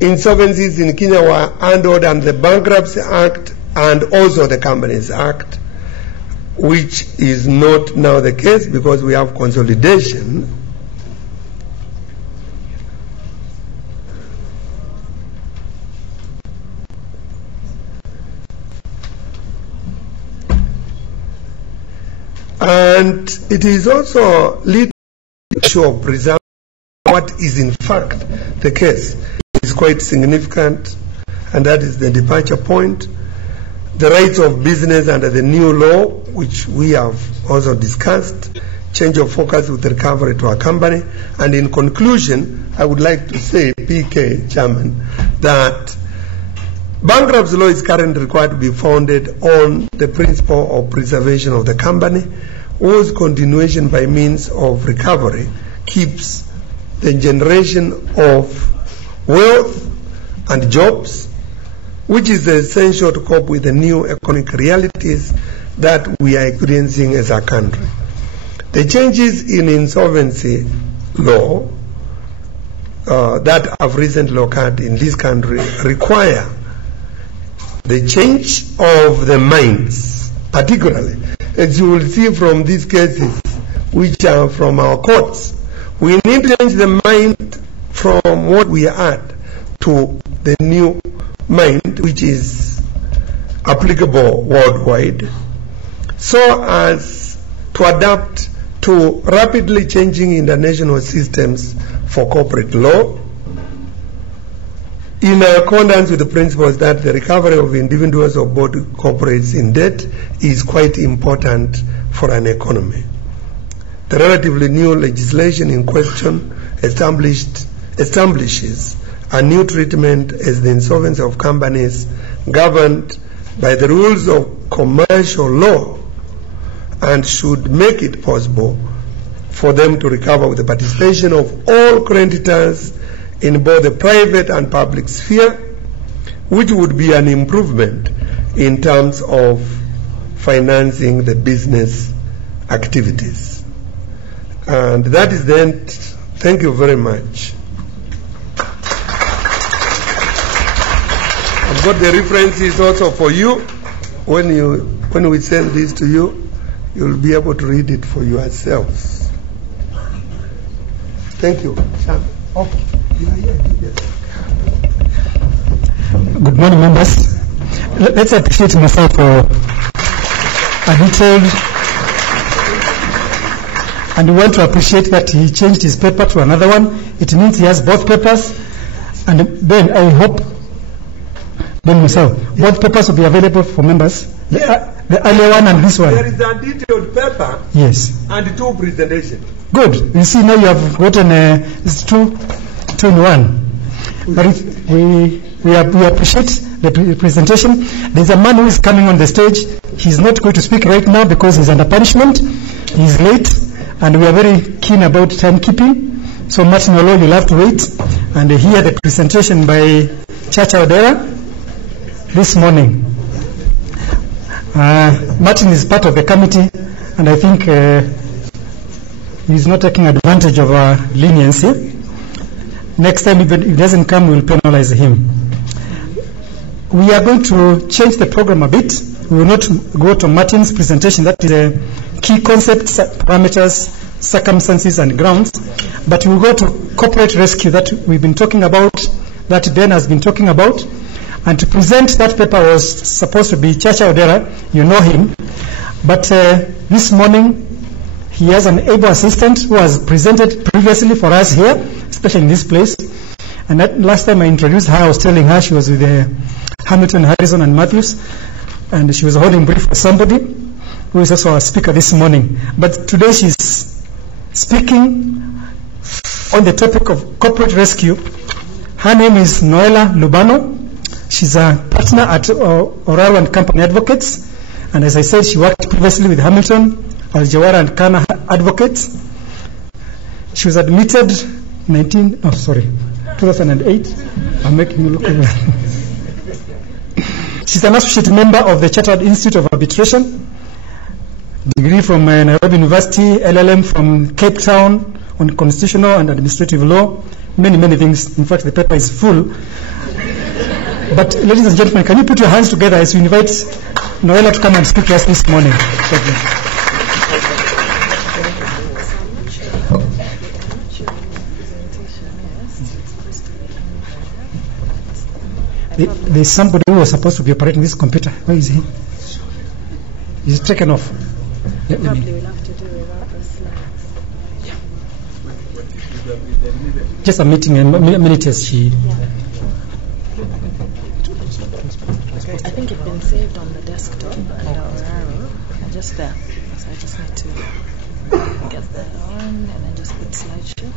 insolvencies in Kenya were handled under the Bankruptcy Act and also the Companies Act, which is not now the case because we have consolidation. And it is also leading to the issue of preserving what is in fact the case. Is quite significant, and that is the departure point. The rights of business under the new law, which we have also discussed, change of focus with recovery to a company. And in conclusion, I would like to say, PK, Chairman, that bankruptcy law is currently required to be founded on the principle of preservation of the company, whose continuation by means of recovery keeps the generation of wealth and jobs, which is essential to cope with the new economic realities that we are experiencing as a country. The changes in insolvency law that have recently occurred in this country require the change of the minds, particularly, as you will see from these cases, which are from our courts. We need to change the mind from what we had to the new mind, which is applicable worldwide, so as to adapt to rapidly changing international systems for corporate law, in accordance with the principles that the recovery of individuals or both corporates in debt is quite important for an economy. The relatively new legislation in question establishes a new treatment as the insolvency of companies governed by the rules of commercial law, and should make it possible for them to recover with the participation of all creditors in both the private and public sphere, which would be an improvement in terms of financing the business activities. And that is the end. Thank you very much. I've got the references also for you. When we send this to you, you'll be able to read it for yourselves. Thank you. Okay. Good morning, members. Let's appreciate myself for a detailed, and we want to appreciate that he changed his paper to another one. It means he has both papers, and then I hope, then myself, both papers will be available for members. The earlier one and this one. There is a detailed paper. Yes. And two presentations. Good. You see, now you have gotten it's two in one. But we appreciate the presentation. There's a man who is coming on the stage. He's not going to speak right now because he's under punishment. He's late, and we are very keen about timekeeping. So Martin Olo, you'll have to wait and hear the presentation by Chacha Odera this morning. Martin is part of the committee, and I think he's not taking advantage of our leniency. Next time, if he doesn't come, we'll penalize him. We are going to change the program a bit. We will not go to Martin's presentation. That is the key concepts, parameters, circumstances, and grounds. But we'll go to corporate rescue that we've been talking about, that Ben has been talking about. And to present that paper was supposed to be Chacha Odera. You know him. But this morning, he has an able assistant who has presented previously for us here, especially in this place. And that last time I introduced her, I was telling her she was with Hamilton, Harrison, and Matthews. And she was holding brief for somebody who is also our speaker this morning. But today she's speaking on the topic of corporate rescue. Her name is Noela Lubano. She's a partner at Oraro and Company Advocates. And as I said, she worked previously with Hamilton, Aljawara and Kana Advocates. She was admitted 2008. I'm making you look over. She's an associate member of the Chartered Institute of Arbitration, degree from Nairobi University, LLM from Cape Town on Constitutional and Administrative Law, many, many things. In fact, the paper is full. But ladies and gentlemen, can you put your hands together as we invite Noella to come and speak to us this morning? Thank you. There's somebody who was supposed to be operating this computer. Where is he? Is it taken off? Probably we'll have to do without the slides. Just a meeting, a minute as she... I think it's been saved on the desktop under Oraro. Just there. So I just need to get that on and then just put slideshow.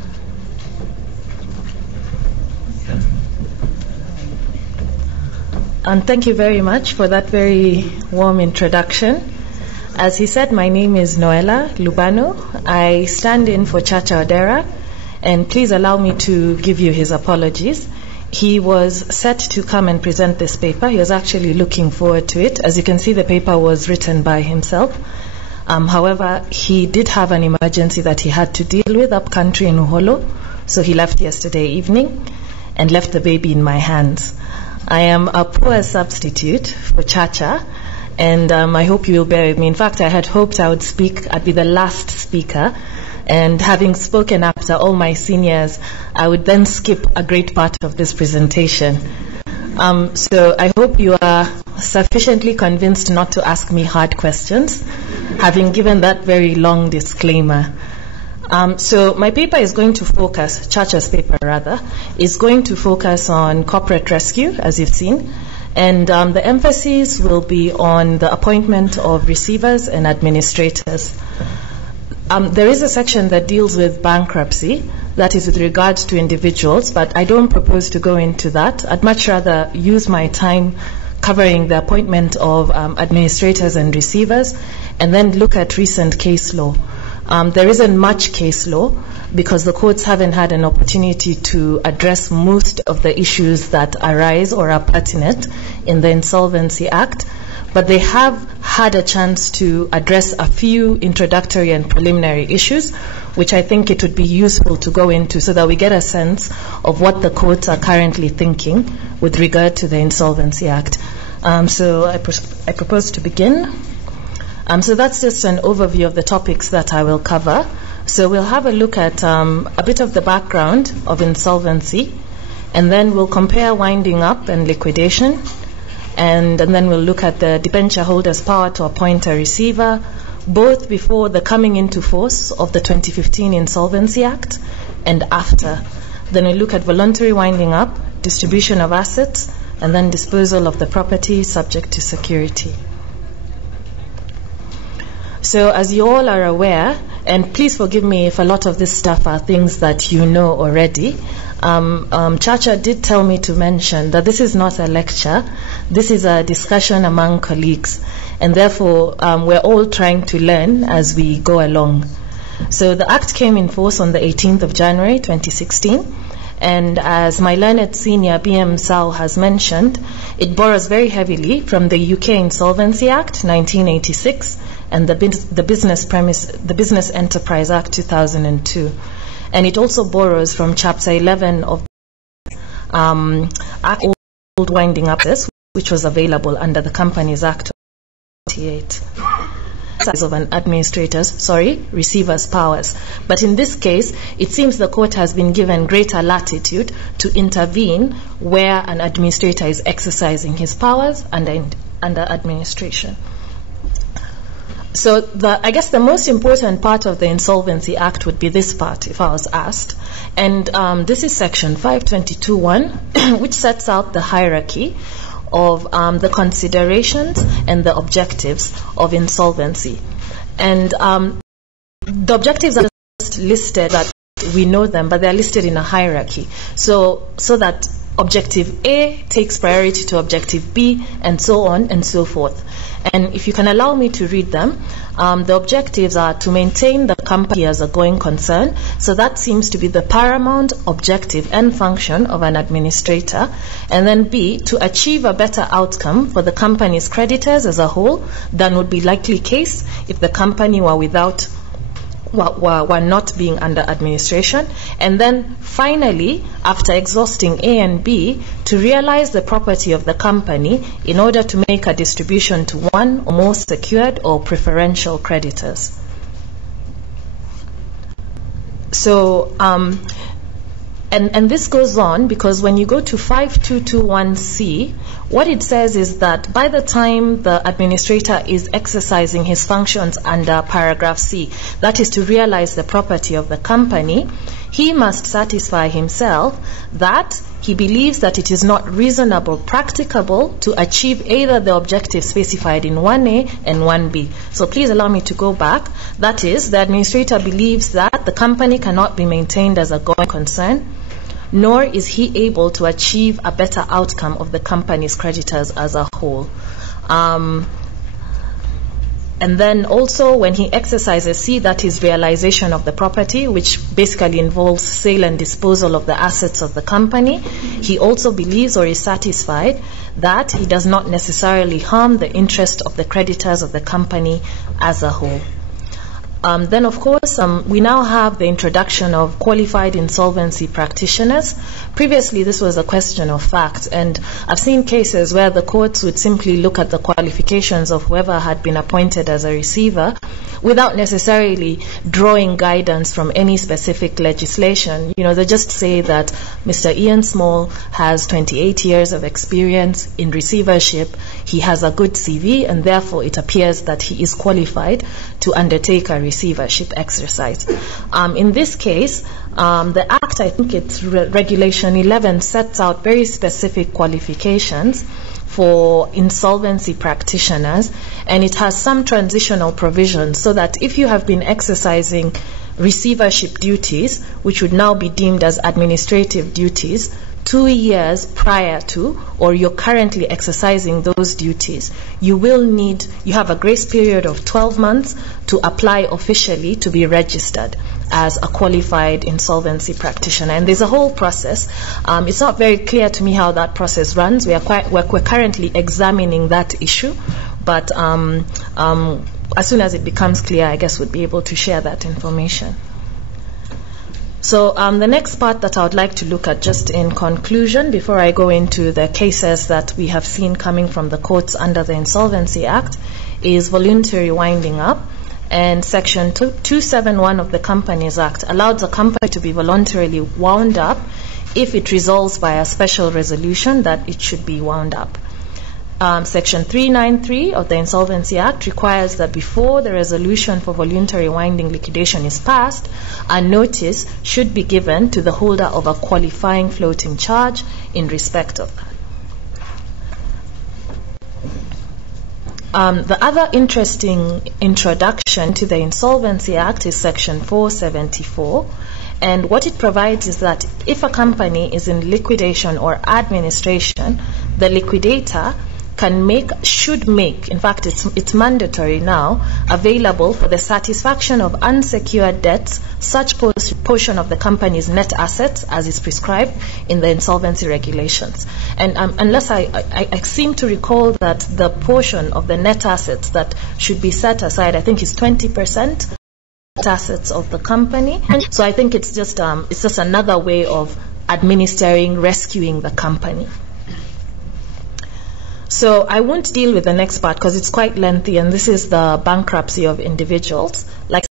And thank you very much for that very warm introduction. As he said, my name is Noella Lubano. I stand in for Chacha Odera, and please allow me to give you his apologies. He was set to come and present this paper. He was actually looking forward to it. As you can see, the paper was written by himself. However, he did have an emergency that he had to deal with up country in Uholo, so he left yesterday evening and left the baby in my hands. I am a poor substitute for Chacha, and I hope you will bear with me. In fact, I had hoped I'd be the last speaker, and having spoken after all my seniors, I would then skip a great part of this presentation. So I hope you are sufficiently convinced not to ask me hard questions, having given that very long disclaimer. So my paper is going to focus, Chacha's paper rather, is going to focus on corporate rescue, as you've seen, and the emphasis will be on the appointment of receivers and administrators. There is a section that deals with bankruptcy, that is with regards to individuals, but I don't propose to go into that. I'd much rather use my time covering the appointment of administrators and receivers, and then look at recent case law. There isn't much case law because the courts haven't had an opportunity to address most of the issues that arise or are pertinent in the Insolvency Act, but they have had a chance to address a few introductory and preliminary issues, which I think it would be useful to go into so that we get a sense of what the courts are currently thinking with regard to the Insolvency Act. So I propose to begin. So that's just an overview of the topics that I will cover. So we'll have a look at a bit of the background of insolvency, and then we'll compare winding up and liquidation, and then we'll look at the debenture holder's power to appoint a receiver, both before the coming into force of the 2015 Insolvency Act and after. Then we'll look at voluntary winding up, distribution of assets, and then disposal of the property subject to security. So as you all are aware, and please forgive me if a lot of this stuff are things that you know already, Chacha did tell me to mention that this is not a lecture, this is a discussion among colleagues, and therefore we're all trying to learn as we go along. So the Act came in force on the 18th of January 2016, and as my learned senior BM Sal has mentioned, it borrows very heavily from the UK Insolvency Act 1986 and the Business Enterprise Act 2002. And it also borrows from Chapter 11 of Act Old Winding Up, which was available under the Companies Act of 1988. Of an receiver's powers. But in this case, it seems the court has been given greater latitude to intervene where an administrator is exercising his powers under administration. So I guess the most important part of the Insolvency Act would be this part, if I was asked. And this is Section 522(1), which sets out the hierarchy of the considerations and the objectives of insolvency. And the objectives are just listed, that we know them, but they're listed in a hierarchy. So that objective A takes priority to objective B, and so on and so forth. And if you can allow me to read them, the objectives are to maintain the company as a going concern. So that seems to be the paramount objective and function of an administrator. And then B, to achieve a better outcome for the company's creditors as a whole than would be likely case if the company were without were not being under administration, and then finally, after exhausting A and B, to realize the property of the company in order to make a distribution to one or more secured or preferential creditors. So, and this goes on because when you go to 5221C, what it says is that by the time the administrator is exercising his functions under paragraph C, that is to realize the property of the company, he must satisfy himself that he believes that it is not reasonable, practicable to achieve either the objectives specified in 1A and 1B. So please allow me to go back. That is, the administrator believes that the company cannot be maintained as a going concern, nor is he able to achieve a better outcome of the company's creditors as a whole. And then also when he exercises C, that is realization of the property, which basically involves sale and disposal of the assets of the company, he also believes or is satisfied that he does not necessarily harm the interest of the creditors of the company as a whole. Then, of course, we now have the introduction of qualified insolvency practitioners. Previously, this was a question of fact, and I've seen cases where the courts would simply look at the qualifications of whoever had been appointed as a receiver without necessarily drawing guidance from any specific legislation. You know, they just say that Mr. Ian Small has 28 years of experience in receivership, he has a good CV, and therefore it appears that he is qualified to undertake a receivership exercise. In this case, the Act, I think it's Regulation 11, sets out very specific qualifications for insolvency practitioners, and it has some transitional provisions so that if you have been exercising receivership duties, which would now be deemed as administrative duties, 2 years prior to, or you're currently exercising those duties, you have a grace period of 12 months to apply officially to be registered as a qualified insolvency practitioner. And there's a whole process. It's not very clear to me how that process runs. We're currently examining that issue, but as soon as it becomes clear, I guess we'd be able to share that information. So the next part that I would like to look at just in conclusion, before I go into the cases that we have seen coming from the courts under the Insolvency Act, is voluntary winding up. And Section 271 of the Companies Act allows a company to be voluntarily wound up if it resolves by a special resolution that it should be wound up. Section 393 of the Insolvency Act requires that before the resolution for voluntary winding liquidation is passed, a notice should be given to the holder of a qualifying floating charge in respect of that. The other interesting introduction to the Insolvency Act is Section 474. And what it provides is that if a company is in liquidation or administration, the liquidator should make, in fact it's mandatory now, available for the satisfaction of unsecured debts such portion of the company's net assets as is prescribed in the insolvency regulations. And unless I seem to recall that the portion of the net assets that should be set aside, I think is 20% assets of the company. So I think it's just another way of rescuing the company. So I won't deal with the next part because it's quite lengthy, and this is the bankruptcy of individuals. Like